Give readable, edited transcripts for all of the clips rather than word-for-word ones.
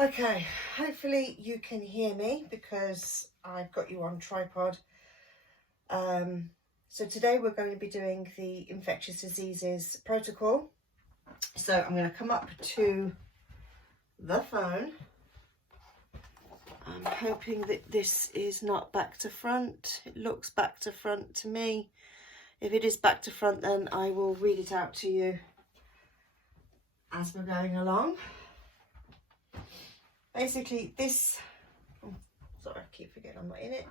Okay, hopefully you can hear me because I've got you on tripod. So today we're going to be doing the infectious diseases protocol. So I'm going to come up to the phone. I'm hoping that this is not back to front. It looks back to front to me. If it is back to front, then I will read it out to you as we're going along. Basically this, sorry, I keep forgetting I'm not in it.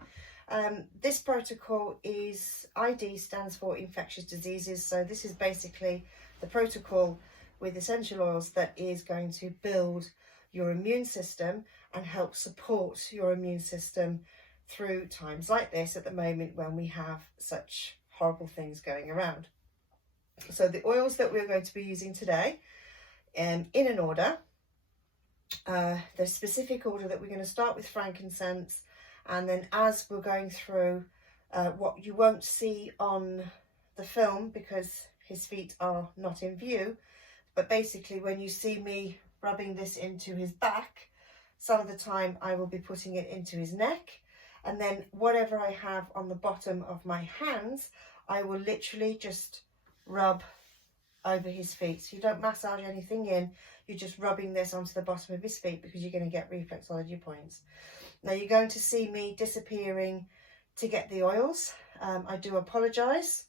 This protocol is, ID stands for infectious diseases. So this is basically the protocol with essential oils that is going to build your immune system and help support your immune system through times like this at the moment when we have such horrible things going around. So the oils that we're going to be using today, in an order, the specific order that we're going to start with frankincense, and then as we're going through, what you won't see on the film because his feet are not in view, but basically when you see me rubbing this into his back, some of the time I will be putting it into his neck, and then whatever I have on the bottom of my hands, I will literally just rub over his feet. So you don't massage anything in, you're just rubbing this onto the bottom of his feet because you're going to get reflexology points. Now you're going to see me disappearing to get the oils. I do apologise.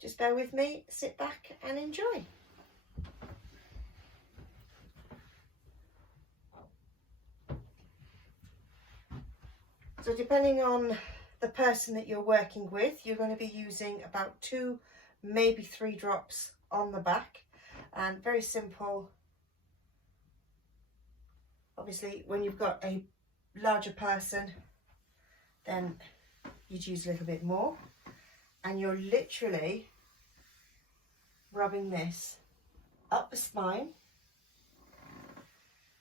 Just bear with me, sit back and enjoy. So depending on the person that you're working with, you're going to be using about 2, maybe 3 drops on the back, and very simple. Obviously when you've got a larger person, then you'd use a little bit more, and you're literally rubbing this up the spine.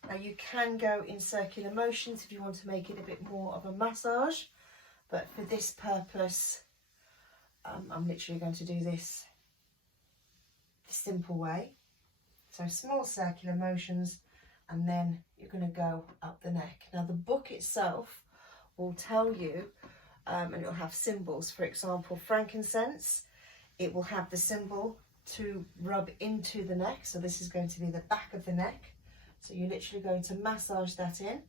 Now you can go in circular motions if you want to make it a bit more of a massage, but for this purpose I'm literally going to do this the simple way. So small circular motions, and then you're going to go up the neck. Now the book itself will tell you, and it'll have symbols. For example, frankincense, it will have the symbol to rub into the neck. So this is going to be the back of the neck. So you're literally going to massage that in.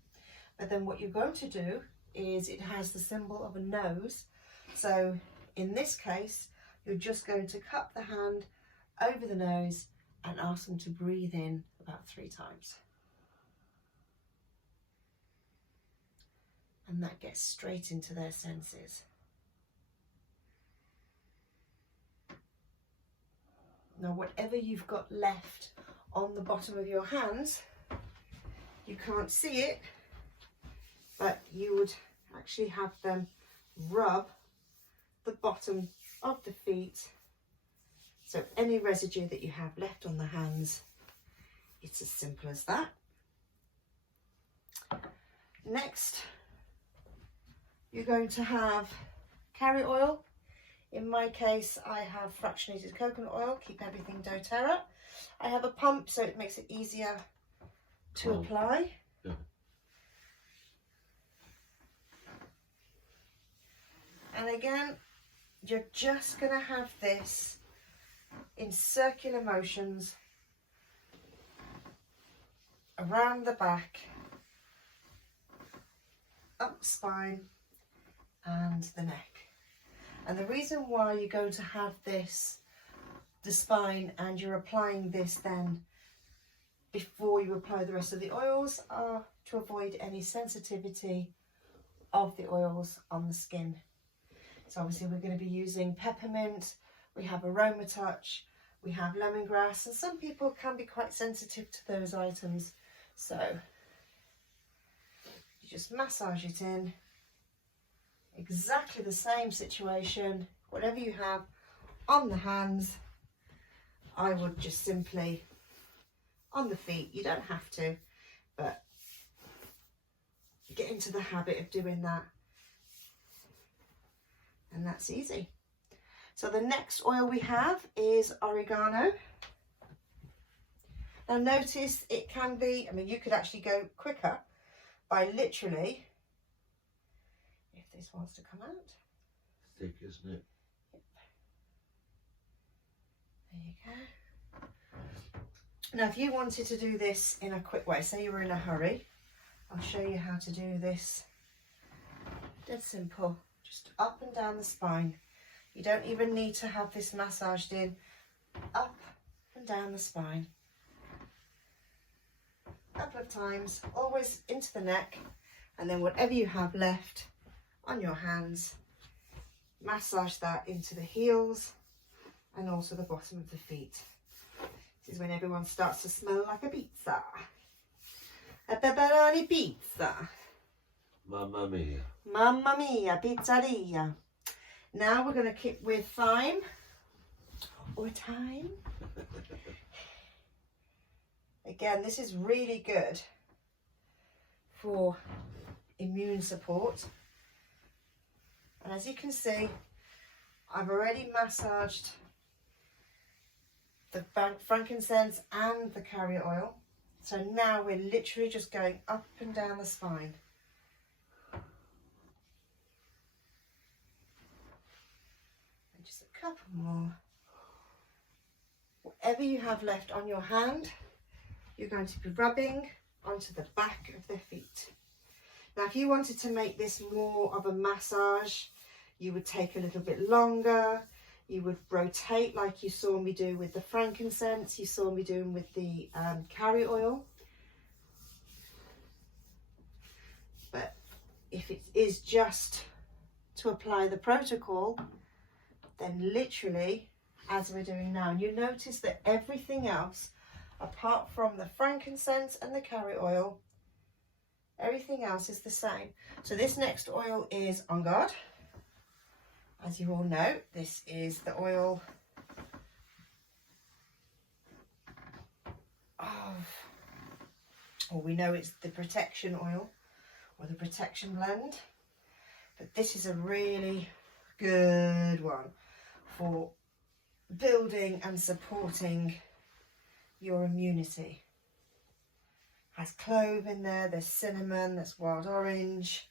But then what you're going to do is it has the symbol of a nose. So in this case, you're just going to cup the hand over the nose and ask them to breathe in about 3 times. And that gets straight into their senses. Now whatever you've got left on the bottom of your hands, you can't see it, but you would actually have them rub the bottom of the feet. So any residue that you have left on the hands, it's as simple as that. Next, you're going to have carrot oil. In my case, I have fractionated coconut oil, keep everything dōTERRA. I have a pump, so it makes it easier to apply. Yeah. And again, you're just going to have this in circular motions around the back, up the spine and the neck. And the reason why you're going to have this, the spine, and you're applying this then before you apply the rest of the oils, are to avoid any sensitivity of the oils on the skin. So obviously we're going to be using peppermint, we have aroma touch, we have lemongrass, and some people can be quite sensitive to those items. So you just massage it in. Exactly the same situation, whatever you have on the hands, I would just simply, on the feet, you don't have to, but get into the habit of doing that, and that's easy. So the next oil we have is oregano. Now notice it can be, I mean, you could actually go quicker by literally, if this wants to come out. Thick, isn't it? There you go. Now if you wanted to do this in a quick way, say you were in a hurry, I'll show you how to do this. Dead simple, just up and down the spine. You don't even need to have this massaged in. Up and down the spine. A couple of times, always into the neck, and then whatever you have left on your hands, massage that into the heels and also the bottom of the feet. This is when everyone starts to smell like a pizza. A pepperoni pizza. Mamma mia. Mamma mia, pizzeria. Now we're going to kick with thyme or thyme. Again, this is really good for immune support. And as you can see, I've already massaged the frankincense and the carrier oil. So now we're literally just going up and down the spine. And just a couple more. Whatever you have left on your hand, you're going to be rubbing onto the back of their feet. Now, if you wanted to make this more of a massage, you would take a little bit longer. You would rotate like you saw me do with the frankincense, you saw me doing with the carrier oil. But if it is just to apply the protocol, then literally, as we're doing now, and you notice that everything else, apart from the frankincense and the carrier oil, everything else is the same. So this next oil is On Guard. As you all know, this is the oil of, or we know it's the protection oil or the protection blend, but this is a really good one for building and supporting your immunity. Has clove in there, there's cinnamon, there's wild orange,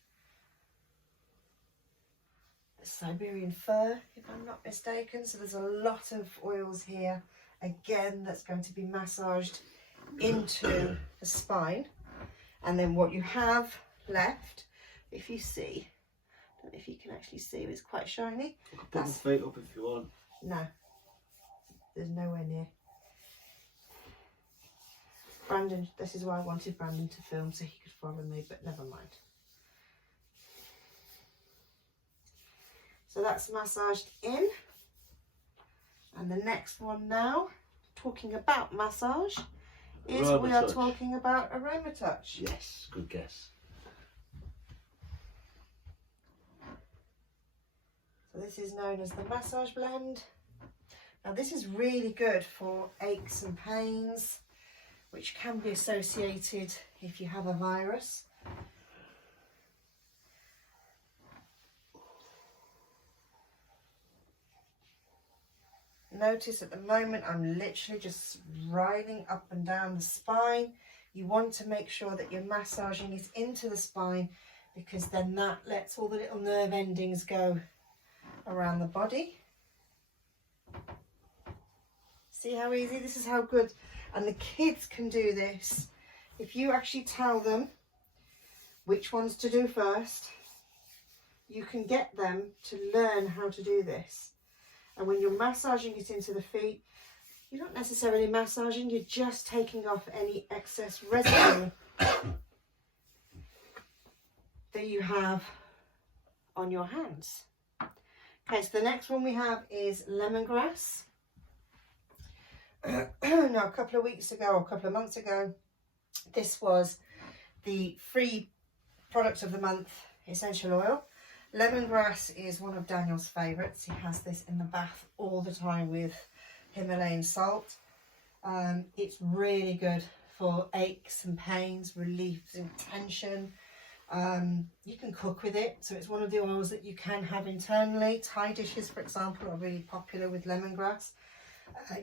there's Siberian fir, if I'm not mistaken. So there's a lot of oils here, again, that's going to be massaged into the spine. And then what you have left, if you see, I don't know if you can actually see, it's quite shiny. Put the feet up if you want. No, there's nowhere near. Brandon, this is why I wanted Brandon to film, so he could follow me, but never mind. So that's massaged in. And the next one now, talking about massage, is Aroma we are touch. talking about Aroma Touch. Yes, good guess. So this is known as the massage blend. Now this is really good for aches and pains, which can be associated if you have a virus. Notice at the moment I'm literally just riding up and down the spine. You want to make sure that you're massaging it into the spine, because then that lets all the little nerve endings go around the body. See how easy? This is how good. And the kids can do this. If you actually tell them which ones to do first, you can get them to learn how to do this. And when you're massaging it into the feet, you're not necessarily massaging, you're just taking off any excess residue that you have on your hands. Okay, so the next one we have is lemongrass. Now, a couple of weeks ago, or a couple of months ago, this was the free product of the month essential oil. Lemongrass is one of Daniel's favourites. He has this in the bath all the time with Himalayan salt. It's really good for aches and pains, relieves in tension. You can cook with it, so it's one of the oils that you can have internally. Thai dishes, for example, are really popular with lemongrass.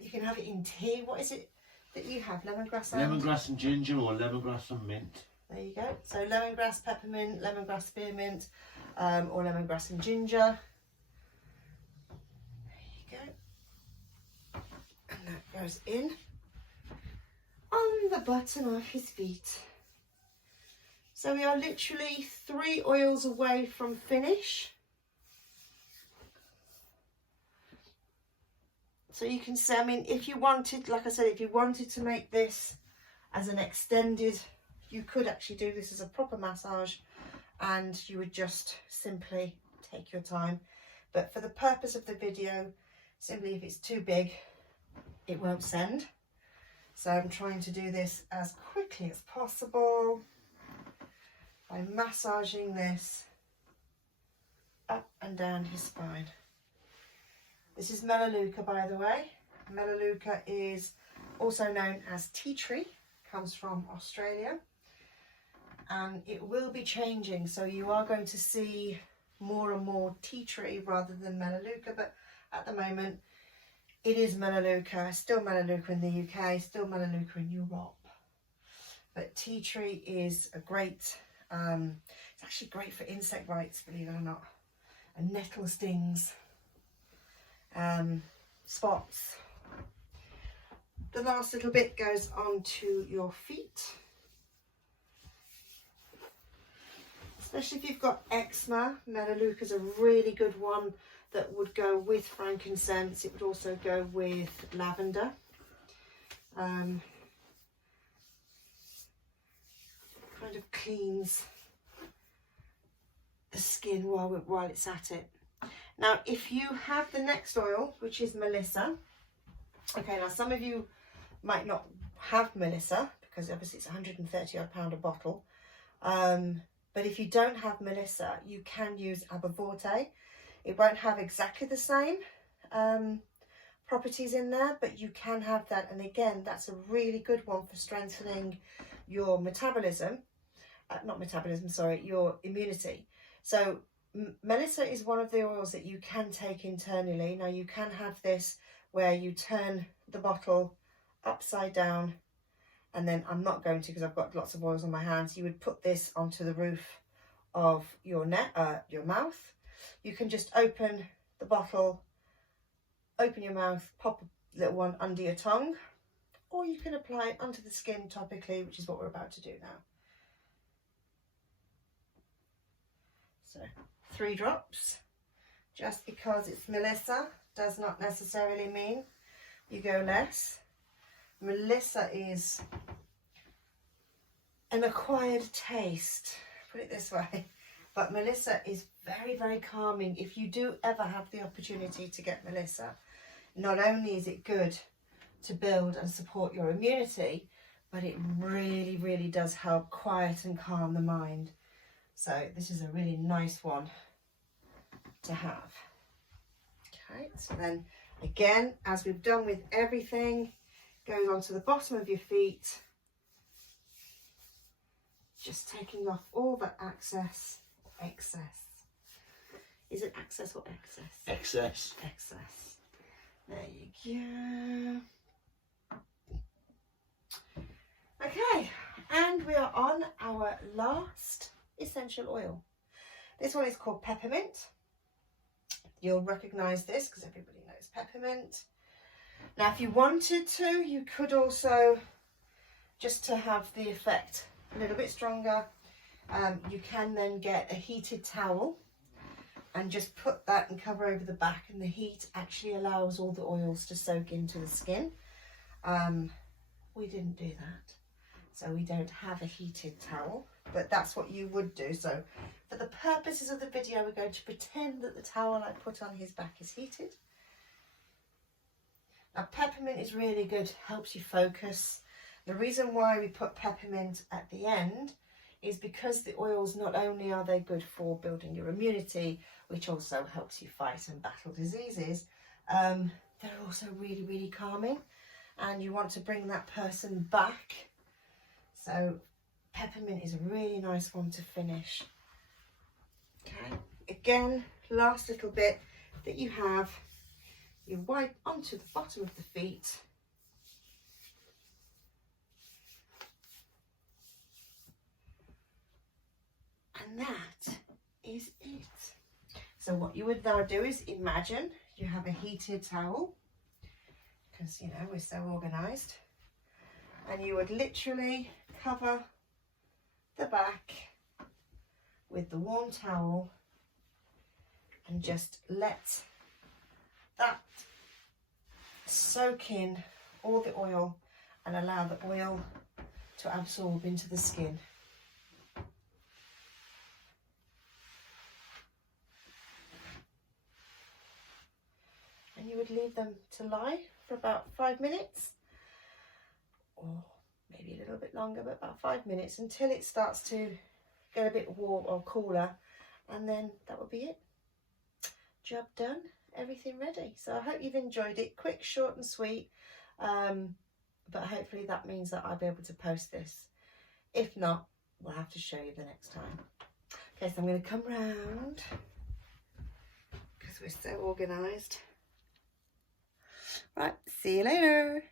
You can have it in tea. What is it that you have? Lemongrass and? Lemongrass and ginger, or lemongrass and mint. There you go. So lemongrass, peppermint, lemongrass, spearmint, or lemongrass and ginger. There you go. And that goes in on the bottom of his feet. So we are literally 3 oils away from finish. So you can say, I mean, if you wanted, like I said, if you wanted to make this as an extended, you could actually do this as a proper massage, and you would just simply take your time. But for the purpose of the video, simply if it's too big, it won't send. So I'm trying to do this as quickly as possible by massaging this up and down his spine. This is Melaleuca, by the way. Melaleuca is also known as tea tree, comes from Australia, and it will be changing. So you are going to see more and more tea tree rather than Melaleuca, but at the moment it is Melaleuca, still Melaleuca in the UK, still Melaleuca in Europe. But tea tree is a great, it's actually great for insect bites, believe it or not, and nettle stings. Spots. The last little bit goes onto your feet, especially if you've got eczema. Melaleuca is a really good one that would go with frankincense. It would also go with lavender. Kind of cleans the skin while it's at it. Now, if you have the next oil, which is Melissa, okay, now some of you might not have Melissa, because obviously it's 130 odd pound a bottle, but if you don't have Melissa, you can use Aberforte. It won't have exactly the same properties in there, but you can have that, and again, that's a really good one for strengthening your metabolism, your immunity. So Melissa is one of the oils that you can take internally. Now you can have this where you turn the bottle upside down, and then I'm not going to because I've got lots of oils on my hands. You would put this onto the roof of your mouth. You can just open the bottle, open your mouth, pop a little one under your tongue, or you can apply it onto the skin topically, which is what we're about to do now. So 3 drops, just because it's Melissa does not necessarily mean you go less. Melissa is an acquired taste, put it this way, but Melissa is very, very calming. If you do ever have the opportunity to get Melissa, not only is it good to build and support your immunity, but it really, really does help quiet and calm the mind. So this is a really nice one to have. Okay, so then again, as we've done with everything, goes onto the bottom of your feet, just taking off all the excess. Is it access or excess? Excess. Excess. There you go. Okay, and we are on our last essential oil. This one is called Peppermint. You'll recognise this because everybody knows peppermint. Now, if you wanted to, you could also, just to have the effect a little bit stronger, you can then get a heated towel and just put that and cover over the back, and the heat actually allows all the oils to soak into the skin. We didn't do that, so we don't have a heated towel, but that's what you would do. So for the purposes of the video, we're going to pretend that the towel I put on his back is heated. Now, peppermint is really good, helps you focus. The reason why we put peppermint at the end is because the oils, not only are they good for building your immunity, which also helps you fight and battle diseases, they're also really, really calming, and you want to bring that person back. So peppermint is a really nice one to finish. Okay, again, last little bit that you have, you wipe onto the bottom of the feet, So what you would now do is imagine you have a heated towel, because you know we're so organised, and you would literally cover the back with the warm towel and just let that soak in all the oil and allow the oil to absorb into the skin. And you would leave them to lie for about 5 minutes, or maybe a little bit longer, but about 5 minutes, until it starts to get a bit warm or cooler, and then that will be it. Job done, everything ready. So I hope you've enjoyed it. Quick, short and sweet, but hopefully that means that I'll be able to post this. If not, we'll have to show you the next time. Okay, so I'm going to come round because we're so organised. Right, see you later.